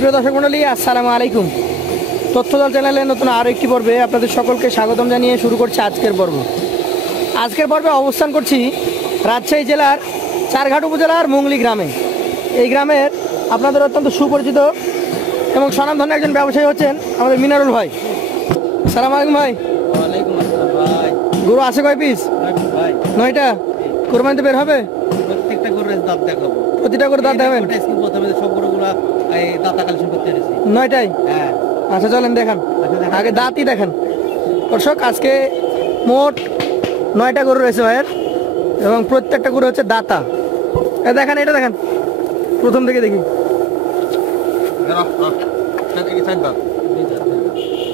সুপ্রিয় দর্শক মণ্ডলী, আসসালামু আলাইকুম। তথ্যদল চ্যানেলের নতুন আরও একটি পর্বে আপনাদের সকলকে স্বাগতম জানিয়ে শুরু করছি আজকের পর্ব। আজকের পর্বে অবস্থান করছি রাজশাহী জেলার চারঘাট উপজেলার মুংলি গ্রামে। এই গ্রামের আপনাদের অত্যন্ত সুপরিচিত এবং স্বনামধন্য একজন ব্যবসায়ী হচ্ছেন আমাদের মিনারুল ভাই। আসসালামু আলাইকুম ভাই। ওয়ালাইকুম আসসালাম ভাই। গরু আছে কয় পিস? ভাই 9টা। কোরবানিতে বের হবে? প্রত্যেকটা গরুর দাঁত দেখাবো। প্রতিটা করে দাঁত দেবেন? প্রথমে সব গরুগুলো এই দাঁতা কালেকশন করতে এসেছি। 9টাই? হ্যাঁ। আচ্ছা চলেন দেখান, আগে দাঁতই দেখান। দর্শক আজকে মোট 9টা গরু রয়েছে ভাইয়ের এবং প্রত্যেকটা গরু হচ্ছে দাতা। দেখান, এটা দেখান, প্রথম থেকে দেখি।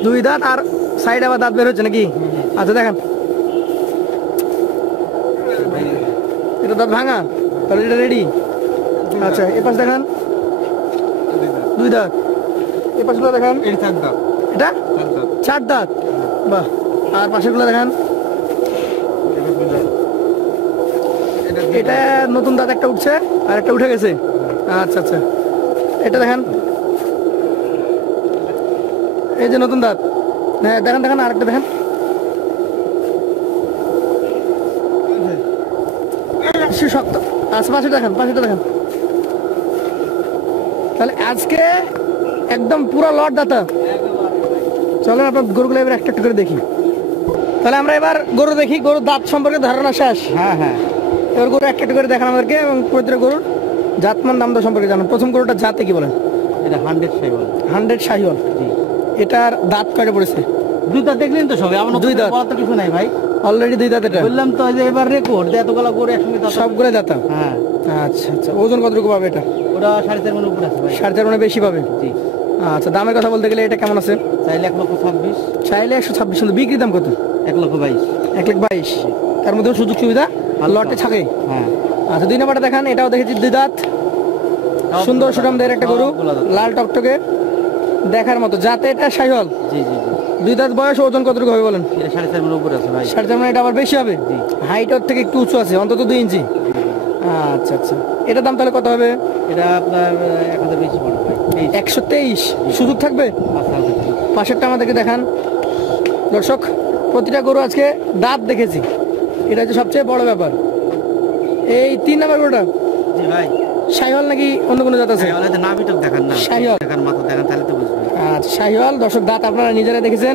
2 দাঁত আর সাইড আবার দাঁত বের হচ্ছে নাকি? আচ্ছা দেখান, এটা দাঁত ভাঙা, তাহলে এটা রেডি। আচ্ছা এ পাশ দেখান, 2 দাঁত। এ পাশগুলো দেখান, এটা 4 দাঁত। বাহ। আর পাশেরগুলো দেখান, এটা নতুন দাঁত একটা উঠছে আর একটা উঠে গেছে। আচ্ছা আচ্ছা, এটা দেখান, এই যে নতুন দাঁত। হ্যাঁ দেখান দেখান, আরেকটা দেখান। শক্ত। আচ্ছা পাশে দেখান, পাশেটা দেখান। তাহলে আজকে একদম পুরো লট দাতা। চলেন আপনার গরুগুলো এবার একটা একটা করে দেখি। তাহলে আমরা এবার গরু দেখি, গরুর দাঁত সম্পর্কে ধারণা শেষ। হ্যাঁ হ্যাঁ। এবার গরু একটা একটা করে দেখান আমাদেরকে এবং প্রতিটা গরুর জাতমান দাম দর সম্পর্কে জানান। প্রথম গরুটা জাতে কি বলেন? এটা 100 শাহিওয়াল। 100 শাহিওয়াল। জি। এটার দাঁত কয়টা পড়েছে? 2 দাঁত দেখলেন তো সবাই। আমার 2 দাঁত। বলা তো কিছু নাই ভাই, অলরেডি 2 দাঁত। এটা বললাম তো যে এবার রেকর্ড এতগুলো গরু একসঙ্গে দাঁত। সবগুলো দাতা? হ্যাঁ। আচ্ছা আচ্ছা, ওজন কতটুকু পাবে এটা? ওরা 4.5 মণ উপরে আছে ভাই। 4.5 মণে বেশি পাবে? জি। আচ্ছা দামের কথা বলতে গেলে এটা কেমন আছে? চাইলে 1,26,000। চাইলে 126, কিন্তু বিক্রি দাম কত? 1,22,000। 1,22,000। তার মধ্যে সুযোগ সুবিধা লটে থাকে? হ্যাঁ। আচ্ছা 2 নম্বরটা দেখান, এটাও দেখেছি 2 দাঁত, সুন্দর সুঠামদের একটা গরু, লাল টকটকে দেখার মতো। যাতে এটা শাহিওয়াল? জি জি জি। 2 দাঁত বয়স, ওজন কতটুকু হবে বলেন? এটা 4.5 মণ উপরে আছে ভাই। 4.5 মণ। এটা আবার বেশি হবে? জি। হাইট ওর থেকে একটু উঁচু আছে, অন্তত 2 ইঞ্চি। আচ্ছা আচ্ছা, এটার দাম তাহলে কত হবে? এটা আপনার 1,000 বেশি পড়বে ভাই। 123। সুযোগ থাকবে? পাশেরটা আমাদেরকে দেখান। দর্শক প্রতিটা গরু আজকে দাঁত দেখেছি, এটা হচ্ছে সবচেয়ে বড় ব্যাপার। এই 3 নম্বর গরুটা জি ভাই শাহিওয়াল নাকি অন্য কোনো জাত আছে? শাহিওয়াল। নাভিটাও দেখান না, শাহিওয়াল দেখান, মাথা দেখান, তাহলে তো বুঝবেন। আচ্ছা শাহিওয়াল। দর্শক দাঁত আপনারা নিজেরা দেখেছেন।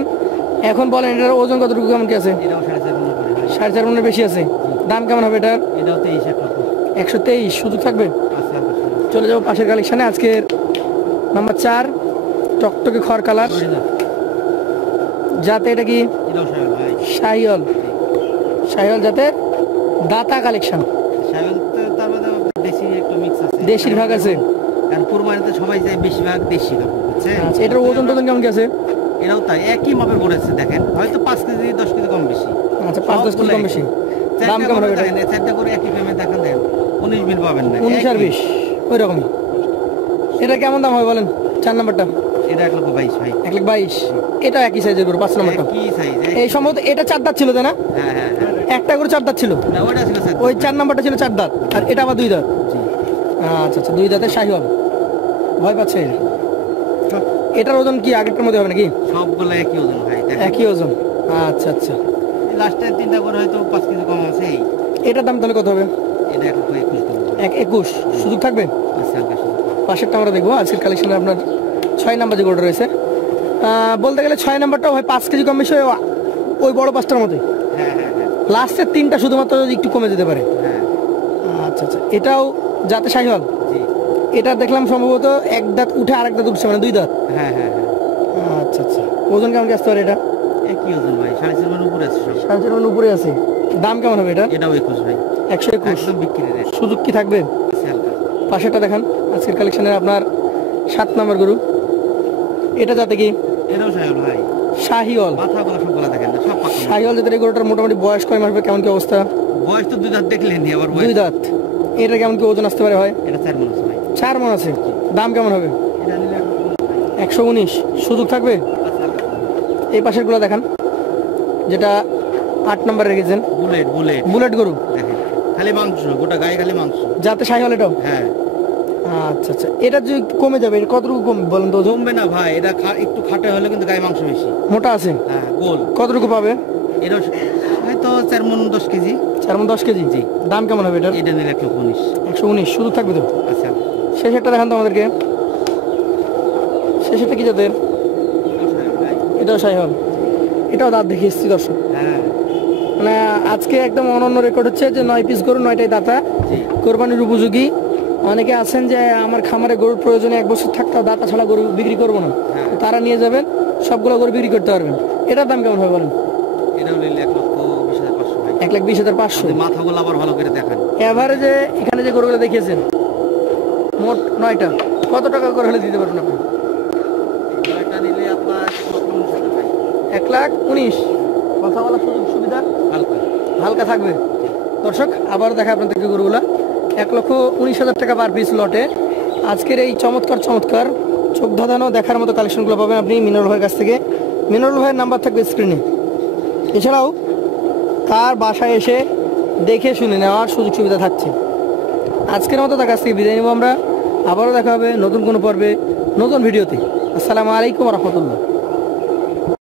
এখন বলেন এটার ওজন কতটুকু, কেমন কি আছে? এটাও 4.5 মণ উপরে ভাই। 4.5 মণের বেশি আছে। দাম কেমন হবে এটার? এটাও 23 লক্ষ। 123। সুযোগ থাকবে? আচ্ছা চলে যাবো পাশের কালেকশনে। আজকের নাম্বার 4, টকটকে খড় কালার। যাতে এটা কি? এটাও শাহিওয়াল ভাই। শাহিওয়াল। শাহিওয়াল জাতের দাতা কালেকশন। শাহিওয়াল তো তার মধ্যে দেশি একটু মিক্স আছে। দেশির ভাগ আছে? কারণ কুরবানিতে সবাই যায় বেশিরভাগ দেশি কাপড়, বুঝছেন? আচ্ছা এটার ওজন টোজন কেমন কি আছে? এটাও তাই একই মাপে পড়েছে, দেখেন হয়তো 5 কেজি 10 কেজি কম বেশি। আচ্ছা 5-10 কেজি কম বেশি। দাম কেমন হবে এটা? দেখেন 4টা করে একই ফ্রেমে দেখেন, দেখেন 19 মিল পাবেন না। 19 আর 20 ওই রকমই। এটা কেমন দাম হবে বলেন? 4 নম্বরটা? এটা 1,22,000 ভাই। 1,22,000। এটা একই সাইজের গরু 5 নম্বরটা? কি সাইজ? এই সম্ভবত এটা 4 দাঁত ছিল তাই না? হ্যাঁ হ্যাঁ হ্যাঁ। একটা গরু 4 দাঁত ছিল, না ওটা ছিল স্যার। ওই 4 নম্বরটা ছিল 4 দাঁত আর এটা আবার 2 দাঁত। জি। আচ্ছা আচ্ছা, 2 দাঁতের শাহিওয়াল। ভয় পাচ্ছে? এটার ওজন কি আগেরটার মধ্যে হবে নাকি? সবগুলো একই ওজন ভাই, দেখেন একই ওজন। আচ্ছা আচ্ছা, লাস্টে 3টা করে হয়তো 5 কেজি কম আছে। এটার দাম তাহলে কত হবে? এটা 1,21,000 দেবো। 1,21। সুযোগ থাকবে? আচ্ছা আচ্ছা। পাশেরটা আমরা দেখবো। আজকের কালেকশনে আপনার 6 নাম্বার যে গরুটা রয়েছে, বলতে গেলে 6 নাম্বারটাও হয় 5 কেজি কম বেশি হয় ওই বড় 5টার মধ্যে। হ্যাঁ হ্যাঁ হ্যাঁ লাস্টের 3টা শুধুমাত্র যদি একটু কমে যেতে পারে। হ্যাঁ। আচ্ছা আচ্ছা, এটাও যাতে শাহিওয়াল? জি। এটা দেখলাম সম্ভবত 1 দাঁত উঠে আরেক দাঁত উঠছে, মানে 2 দাঁত। হ্যাঁ হ্যাঁ হ্যাঁ। আচ্ছা আচ্ছা, ওজন কেমন কি আসতে পারে এটা? একই ওজন ভাই, 4.5 মণ উপরে আছে সব। 4.5 মণ উপরে আছে। দাম কেমন হবে এটা? এটাও 21 ভাই। 121। একদম বিক্রি রেট। সুযোগ কি থাকবে? আছে হালকা। পাশেরটা দেখান। আজকের কালেকশনের আপনার 7 নম্বর গরু, এটা যাতে কি? এটাও শাহিওয়াল ভাই। শাহিওয়াল। মাথাগুলো সবগুলো দেখেন না, সব পাকা। শাহিওয়াল জাতের এই গরুটার মোটামুটি বয়স কয় মাস হবে, কেমন কি অবস্থা? বয়স তো 2 দাঁত দেখলেন, আবার 2 বয়স। দাঁত। এটা কেমন কি ওজন আসতে পারে হয়? এটা 4 মণ আছে ভাই। 4 মণ আছে। দাম কেমন হবে? এটা নিলে 119। সুযোগ থাকবে? এই পাশের গুলো দেখান, যেটা 8 নম্বরে রেখেছেন। বুলেট বুলেট বুলেট গরু দেখেন, খালি মাংস, গোটা গায়ে খালি মাংস। যাতে শাহিওয়াল এটাও? হ্যাঁ। আচ্ছা আচ্ছা, এটা যে কমে যাবে, এটা কতটুকু কম বলেন তো ওজন? জমবে না ভাই, এটা একটু খাটে হলে কিন্তু গায়ে মাংস বেশি। মোটা আছে? হ্যাঁ গোল। কতটুকু পাবে? এটা হয়তো 4 মণ 10 কেজি। 4 মণ 10 কেজি? জি। দাম কেমন হবে এটার? এটা নিলে 119। 119 শুধু থাকবে তো? আচ্ছা শেষ একটা দেখান তো আমাদেরকে। শেষ একটা কি জাতের? এটাও সাইহল। এটাও দাঁত দেখে এসছি দর্শক। হ্যাঁ মানে আজকে একদম অনন্য রেকর্ড হচ্ছে যে 9 পিস গরু 9টাই দাতা, জি। কোরবানির উপযোগী। অনেকে আছেন যে আমার খামারে গরুর প্রয়োজনে 1 বছর থাকতেও দাতা ছাড়া গরু বিক্রি করবো না, হ্যাঁ। তো তারা নিয়ে যাবেন, সবগুলো গরু বিক্রি করতে পারবেন। এটার দাম কেমন হবে বলেন? এটাও নিলে 1,20,500 ভাই। 1,20,500। আপনি মাথাগুলো আবার ভালো করে দেখান। এভারেজে এখানে যে গরুগুলো দেখিয়েছেন মোট 9টা, কত টাকা করে হলে দিতে পারবেন আপনি? এটা নিলে আপনার 1,19,000 ভাই। 1,19,000। কথা বলার সুযোগ সুবিধা হালকা। হালকা থাকবে। দর্শক আবার দেখা আপনাদেরকে গরুগুলা 1,19,000 টাকা পার পিস লটে। আজকের এই চমৎকার চমৎকার চোখ ধাঁধানো দেখার মতো কালেকশনগুলো পাবেন আপনি মিনারুল ভাইয়ের কাছ থেকে। মিনারুল ভাইয়ের নাম্বার থাকবে স্ক্রিনে। এছাড়াও তার বাসায় এসে দেখে শুনে নেওয়ার সুযোগ সুবিধা থাকছে। আজকের মতো তার কাছ থেকে বিদায় নেব আমরা। আবারও দেখা হবে নতুন কোনো পর্বে, নতুন ভিডিওতে। আসসালামু আলাইকুম রহমতুল্লাহ।